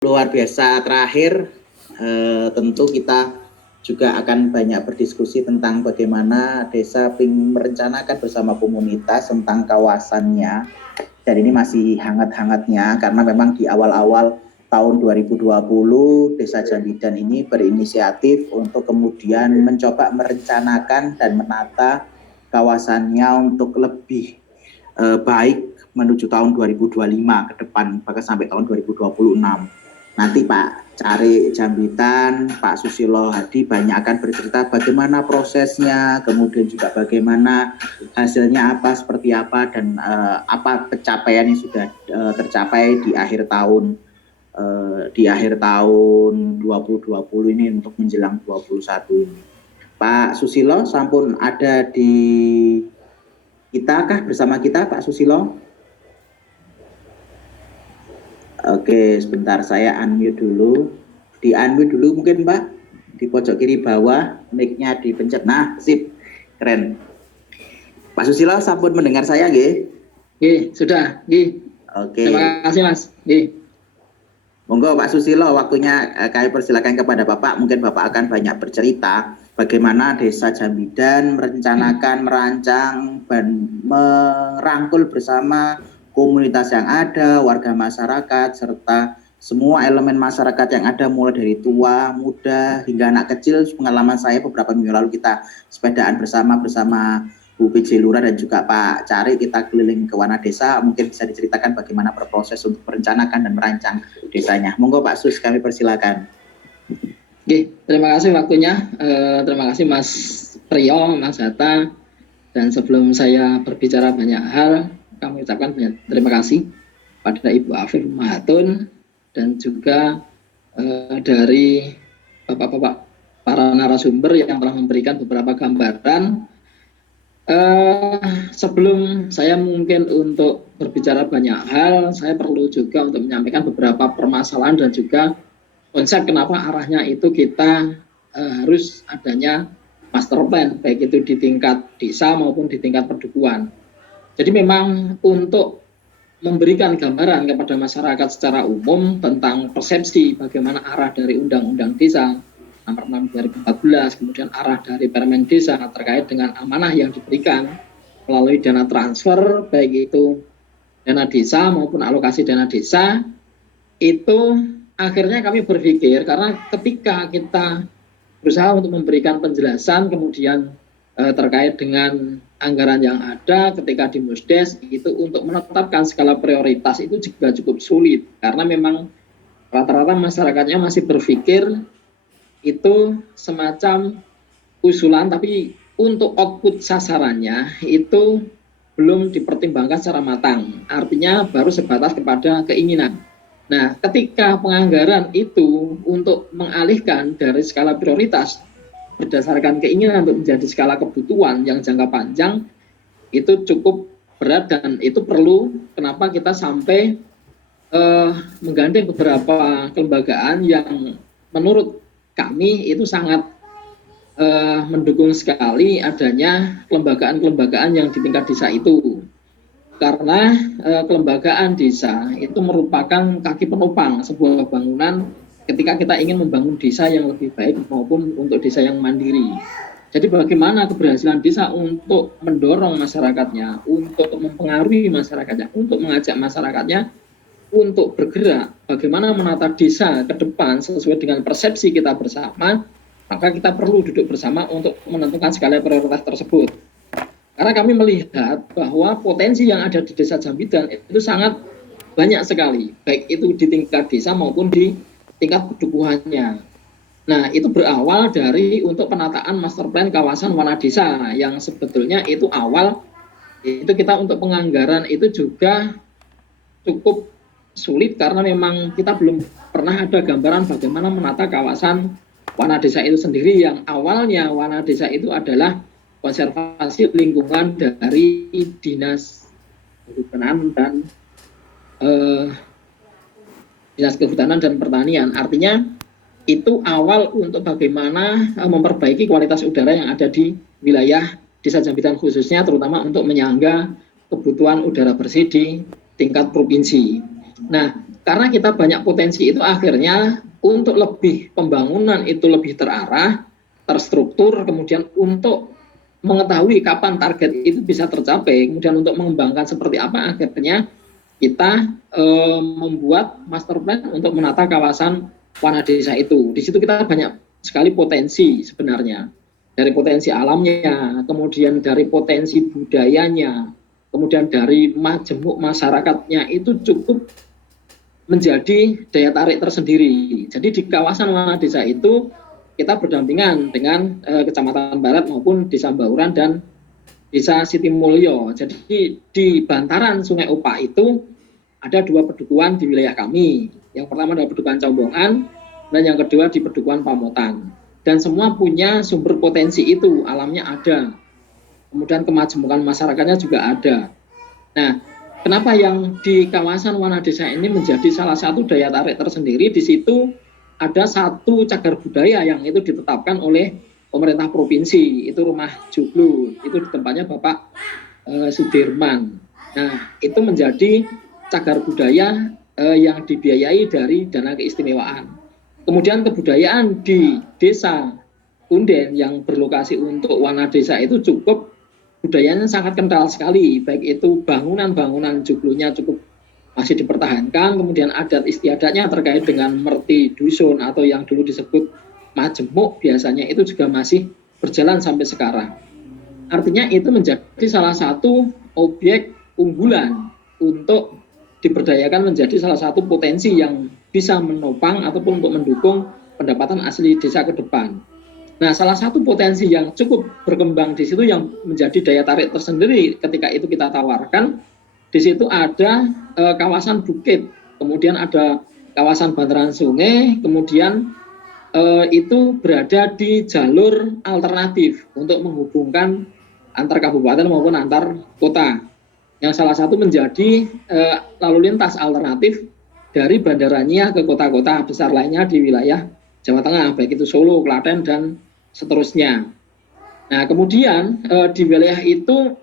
luar biasa terakhir, tentu kita juga akan banyak berdiskusi tentang bagaimana desa ingin merencanakan bersama komunitas tentang kawasannya. Dan ini masih hangat-hangatnya karena memang di awal-awal tahun 2020 Desa Jambidan ini berinisiatif untuk kemudian mencoba merencanakan dan menata kawasannya untuk lebih baik menuju tahun 2025 ke depan, bahkan sampai tahun 2026. Nanti Pak Cari Jambitan, Pak Susilo Hadi banyak akan bercerita bagaimana prosesnya, kemudian juga bagaimana hasilnya apa, seperti apa, dan apa pencapaian yang sudah tercapai di akhir tahun 2020 ini untuk menjelang 2021 ini. Pak Susilo sampun ada di kita kah, bersama kita Pak Susilo? Oke, sebentar saya unmute dulu. Di unmute dulu mungkin Pak, di pojok kiri bawah, mic-nya dipencet. Nah, sip, keren. Pak Susilo sampun mendengar saya nggih? Nggih, sudah, nggih. Oke. Terima kasih Mas. Nggih. Monggo Pak Susilo, waktunya kami persilakan kepada Bapak. Mungkin Bapak akan banyak bercerita bagaimana Desa Jambidan merencanakan, merancang, dan merangkul bersama komunitas yang ada, warga masyarakat, serta semua elemen masyarakat yang ada, mulai dari tua, muda, hingga anak kecil. Pengalaman saya beberapa minggu lalu kita sepedaan bersama Bu PJ Lurah dan juga Pak Cari, kita keliling ke Wana Desa. Mungkin bisa diceritakan bagaimana berproses untuk merencanakan dan merancang desanya. Monggo Pak Sus, kami persilakan. Oke, terima kasih waktunya. Terima kasih Mas Priyo, Mas Hatta. Dan sebelum saya berbicara banyak hal, kami ucapkan banyak terima kasih pada Ibu Afif Mahatun dan juga dari Bapak-Bapak para narasumber yang telah memberikan beberapa gambaran. Sebelum saya mungkin untuk berbicara banyak hal, saya perlu juga untuk menyampaikan beberapa permasalahan dan juga konsep kenapa arahnya itu kita harus adanya master plan, baik itu di tingkat desa maupun di tingkat perdukuhan. Jadi memang untuk memberikan gambaran kepada masyarakat secara umum tentang persepsi bagaimana arah dari Undang-Undang Desa Nomor 6 2014, kemudian arah dari Permen Desa terkait dengan amanah yang diberikan melalui dana transfer, baik itu dana desa maupun alokasi dana desa, itu akhirnya kami berpikir, karena ketika kita berusaha untuk memberikan penjelasan kemudian terkait dengan anggaran yang ada ketika di Musdes, itu untuk menetapkan skala prioritas itu juga cukup sulit, karena memang rata-rata masyarakatnya masih berpikir itu semacam usulan, tapi untuk output sasarannya itu belum dipertimbangkan secara matang, artinya baru sebatas kepada keinginan. Nah, ketika penganggaran itu untuk mengalihkan dari skala prioritas berdasarkan keinginan untuk menjadi skala kebutuhan yang jangka panjang, itu cukup berat, dan itu perlu kenapa kita sampai menggandeng beberapa kelembagaan yang menurut kami itu sangat mendukung sekali adanya kelembagaan-kelembagaan yang di tingkat desa itu. Karena kelembagaan desa itu merupakan kaki penopang sebuah bangunan ketika kita ingin membangun desa yang lebih baik maupun untuk desa yang mandiri. Jadi bagaimana keberhasilan desa untuk mendorong masyarakatnya, untuk mempengaruhi masyarakatnya, untuk mengajak masyarakatnya untuk bergerak, bagaimana menata desa ke depan sesuai dengan persepsi kita bersama, maka kita perlu duduk bersama untuk menentukan skala prioritas tersebut. Karena kami melihat bahwa potensi yang ada di Desa Jambidan itu sangat banyak sekali, baik itu di tingkat desa maupun di tingkat perdukuhannya. Nah, itu berawal dari untuk penataan master plan kawasan Wana Desa, yang sebetulnya itu awal, itu kita untuk penganggaran itu juga cukup sulit, karena memang kita belum pernah ada gambaran bagaimana menata kawasan Wana Desa itu sendiri, yang awalnya Wana Desa itu adalah konservasi lingkungan dari Dinas Kehutanan dan Dinas Kehutanan dan Pertanian. Artinya itu awal untuk bagaimana memperbaiki kualitas udara yang ada di wilayah Desa Jambidan khususnya, terutama untuk menyangga kebutuhan udara bersih di tingkat provinsi. Nah, karena kita banyak potensi itu akhirnya untuk lebih pembangunan itu lebih terarah, terstruktur, kemudian untuk mengetahui kapan target itu bisa tercapai, kemudian untuk mengembangkan seperti apa, akhirnya kita membuat master plan untuk menata kawasan Wana Desa itu. Di situ kita banyak sekali potensi sebenarnya, dari potensi alamnya, kemudian dari potensi budayanya, kemudian dari majemuk masyarakatnya itu cukup menjadi daya tarik tersendiri. Jadi di kawasan Wana Desa itu kita berdampingan dengan Kecamatan Barat maupun Desa Bauran dan Desa Sitimulyo. Jadi di bantaran Sungai Opak itu ada 2 pedukuhan di wilayah kami. Yang pertama adalah Pedukuhan Combongan dan yang kedua di Pedukuhan Pamotan. Dan semua punya sumber potensi itu, alamnya ada. Kemudian kemajemukan masyarakatnya juga ada. Nah, kenapa yang di kawasan Wana Desa ini menjadi salah satu daya tarik tersendiri? Di situ ada satu cagar budaya yang itu ditetapkan oleh pemerintah provinsi, itu Rumah Joglo, itu di tempatnya Bapak Sudirman. Nah, itu menjadi cagar budaya yang dibiayai dari dana keistimewaan. Kemudian kebudayaan di Desa Kunden yang berlokasi untuk Wana Desa itu cukup budayanya sangat kental sekali, baik itu bangunan-bangunan joglonya cukup masih dipertahankan, kemudian adat istiadatnya terkait dengan merti dusun atau yang dulu disebut majemuk biasanya itu juga masih berjalan sampai sekarang. Artinya itu menjadi salah satu objek unggulan untuk diberdayakan, menjadi salah satu potensi yang bisa menopang ataupun untuk mendukung pendapatan asli desa ke depan. Nah, salah satu potensi yang cukup berkembang di situ yang menjadi daya tarik tersendiri ketika itu kita tawarkan, di situ ada kawasan bukit, kemudian ada kawasan bantaran sungai, kemudian itu berada di jalur alternatif untuk menghubungkan antar kabupaten maupun antar kota. Yang salah satu menjadi lalu lintas alternatif dari bandaranya ke kota-kota besar lainnya di wilayah Jawa Tengah, baik itu Solo, Klaten, dan seterusnya. Nah, kemudian di wilayah itu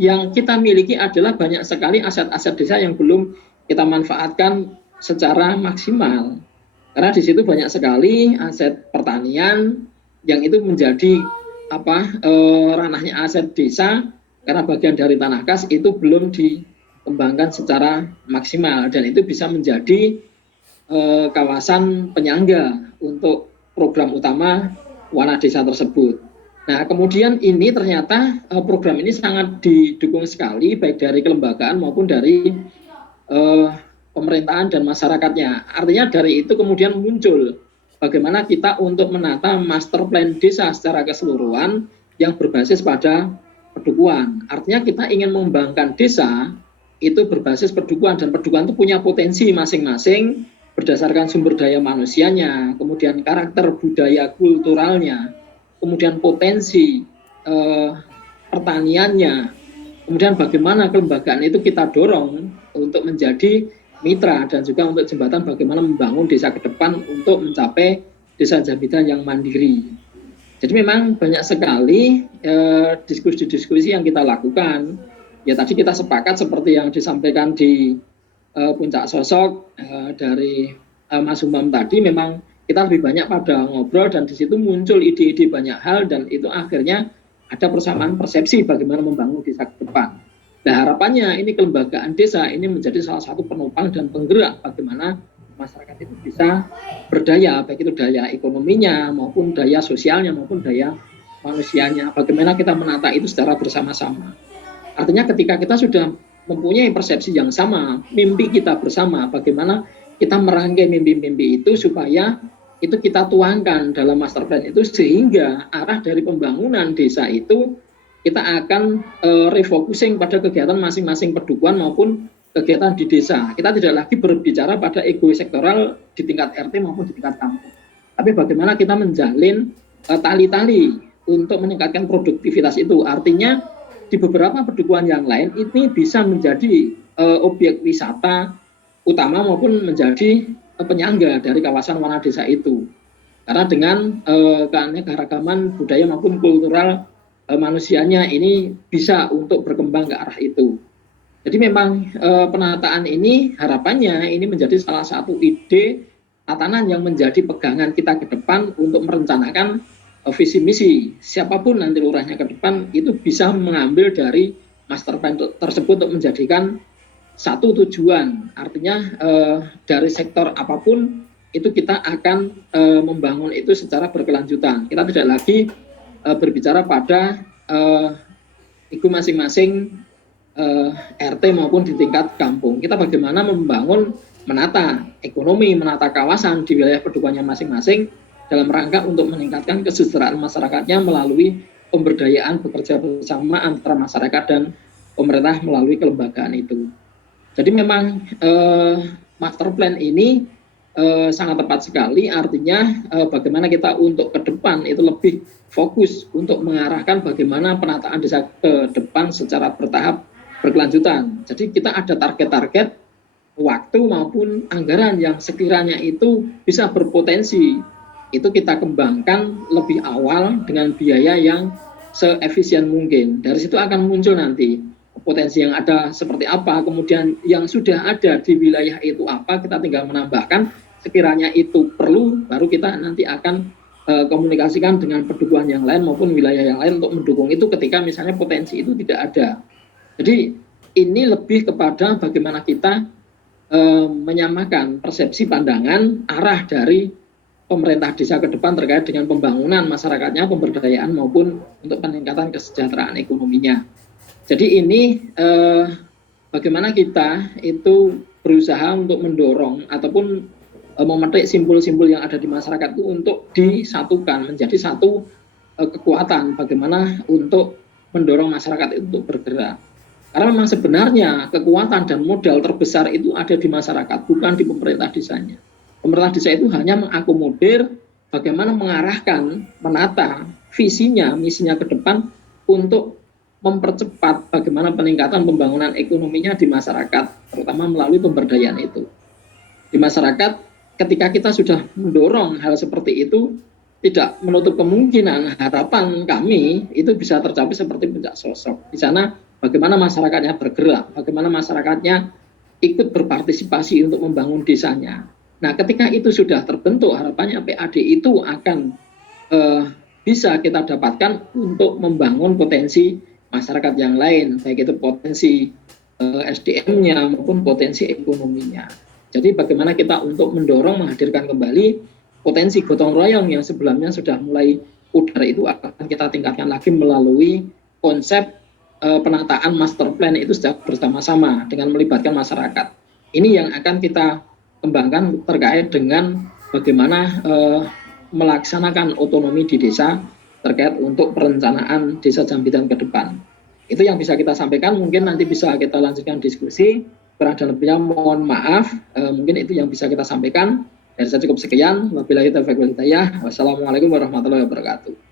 yang kita miliki adalah banyak sekali aset-aset desa yang belum kita manfaatkan secara maksimal. Karena di situ banyak sekali aset pertanian yang itu menjadi ranahnya aset desa, karena bagian dari tanah kas itu belum dikembangkan secara maksimal dan itu bisa menjadi kawasan penyangga untuk program utama Wana Desa tersebut. Nah, kemudian ini ternyata program ini sangat didukung sekali baik dari kelembagaan maupun dari pemerintahan dan masyarakatnya. Artinya dari itu kemudian muncul bagaimana kita untuk menata master plan desa secara keseluruhan yang berbasis pada pedukuhan. Artinya kita ingin mengembangkan desa itu berbasis pedukuhan, dan pedukuhan itu punya potensi masing-masing berdasarkan sumber daya manusianya, kemudian karakter budaya kulturalnya, kemudian potensi pertaniannya, kemudian bagaimana kelembagaan itu kita dorong untuk menjadi mitra dan juga untuk jembatan bagaimana membangun desa ke depan untuk mencapai desa jaminan yang mandiri. Jadi memang banyak sekali diskusi-diskusi yang kita lakukan. Ya tadi kita sepakat seperti yang disampaikan di puncak sosok dari Mas Umam tadi, memang kita lebih banyak pada ngobrol dan di situ muncul ide-ide banyak hal dan itu akhirnya ada persamaan persepsi bagaimana membangun desa ke depan. Nah, harapannya ini kelembagaan desa ini menjadi salah satu penopang dan penggerak bagaimana masyarakat itu bisa berdaya, baik itu daya ekonominya maupun daya sosialnya maupun daya manusianya. Bagaimana kita menata itu secara bersama-sama. Artinya ketika kita sudah mempunyai persepsi yang sama, mimpi kita bersama, bagaimana kita merangkai mimpi-mimpi itu supaya itu kita tuangkan dalam master plan itu sehingga arah dari pembangunan desa itu kita akan refocusing pada kegiatan masing-masing pedukuhan maupun kegiatan di desa. Kita tidak lagi berbicara pada ego sektoral di tingkat RT maupun di tingkat kampung. Tapi bagaimana kita menjalin tali-tali untuk meningkatkan produktivitas itu. Artinya di beberapa pedukuhan yang lain ini bisa menjadi objek wisata utama maupun menjadi penyangga dari kawasan Wana Desa itu. Karena dengan keanekaragaman budaya maupun kultural manusianya ini bisa untuk berkembang ke arah itu. Jadi memang penataan ini harapannya ini menjadi salah satu ide tatanan yang menjadi pegangan kita ke depan untuk merencanakan visi misi. Siapapun nanti lurahnya ke depan itu bisa mengambil dari master plan tersebut untuk menjadikan satu tujuan. Artinya dari sektor apapun itu kita akan membangun itu secara berkelanjutan. Kita tidak lagi berbicara pada itu masing-masing RT maupun di tingkat kampung. Kita bagaimana membangun, menata ekonomi, menata kawasan di wilayah pedukuhannya masing-masing dalam rangka untuk meningkatkan kesejahteraan masyarakatnya melalui pemberdayaan bekerja bersama antara masyarakat dan pemerintah melalui kelembagaan itu. Jadi memang master plan ini sangat tepat sekali, artinya bagaimana kita untuk ke depan itu lebih fokus untuk mengarahkan bagaimana penataan desa ke depan secara bertahap berkelanjutan. Jadi kita ada target-target waktu maupun anggaran yang sekiranya itu bisa berpotensi, itu kita kembangkan lebih awal dengan biaya yang seefisien mungkin. Dari situ akan muncul nanti potensi yang ada seperti apa, kemudian yang sudah ada di wilayah itu apa, kita tinggal menambahkan, sekiranya itu perlu, baru kita nanti akan komunikasikan dengan pedukuhan yang lain maupun wilayah yang lain untuk mendukung itu ketika misalnya potensi itu tidak ada. Jadi ini lebih kepada bagaimana kita menyamakan persepsi pandangan arah dari pemerintah desa ke depan terkait dengan pembangunan masyarakatnya, pemberdayaan maupun untuk peningkatan kesejahteraan ekonominya. Jadi ini bagaimana kita itu berusaha untuk mendorong ataupun memetik simpul-simpul yang ada di masyarakat itu untuk disatukan menjadi satu kekuatan bagaimana untuk mendorong masyarakat itu untuk bergerak. Karena memang sebenarnya kekuatan dan modal terbesar itu ada di masyarakat, bukan di pemerintah desanya. Pemerintah desa itu hanya mengakomodir bagaimana mengarahkan, menata visinya, misinya ke depan untuk mempercepat bagaimana peningkatan pembangunan ekonominya di masyarakat, terutama melalui pemberdayaan itu. Di masyarakat, ketika kita sudah mendorong hal seperti itu, tidak menutup kemungkinan harapan kami itu bisa tercapai seperti puncak sosok. Di sana bagaimana masyarakatnya bergerak, bagaimana masyarakatnya ikut berpartisipasi untuk membangun desanya. Nah, ketika itu sudah terbentuk, harapannya PAD itu akan bisa kita dapatkan untuk membangun potensi masyarakat yang lain, baik itu potensi SDM-nya maupun potensi ekonominya. Jadi bagaimana kita untuk mendorong menghadirkan kembali potensi gotong royong yang sebelumnya sudah mulai pudar itu akan kita tingkatkan lagi melalui konsep penataan master plan itu secara bersama-sama dengan melibatkan masyarakat. Ini yang akan kita kembangkan terkait dengan bagaimana melaksanakan otonomi di desa terkait untuk perencanaan desa Jambidan ke depan. Itu yang bisa kita sampaikan, mungkin nanti bisa kita lanjutkan diskusi. Kurang dan lebihnya mohon maaf, mungkin itu yang bisa kita sampaikan. Dari saya cukup sekian. Wabillahi taufiq wal hidayah. Wassalamualaikum warahmatullahi wabarakatuh.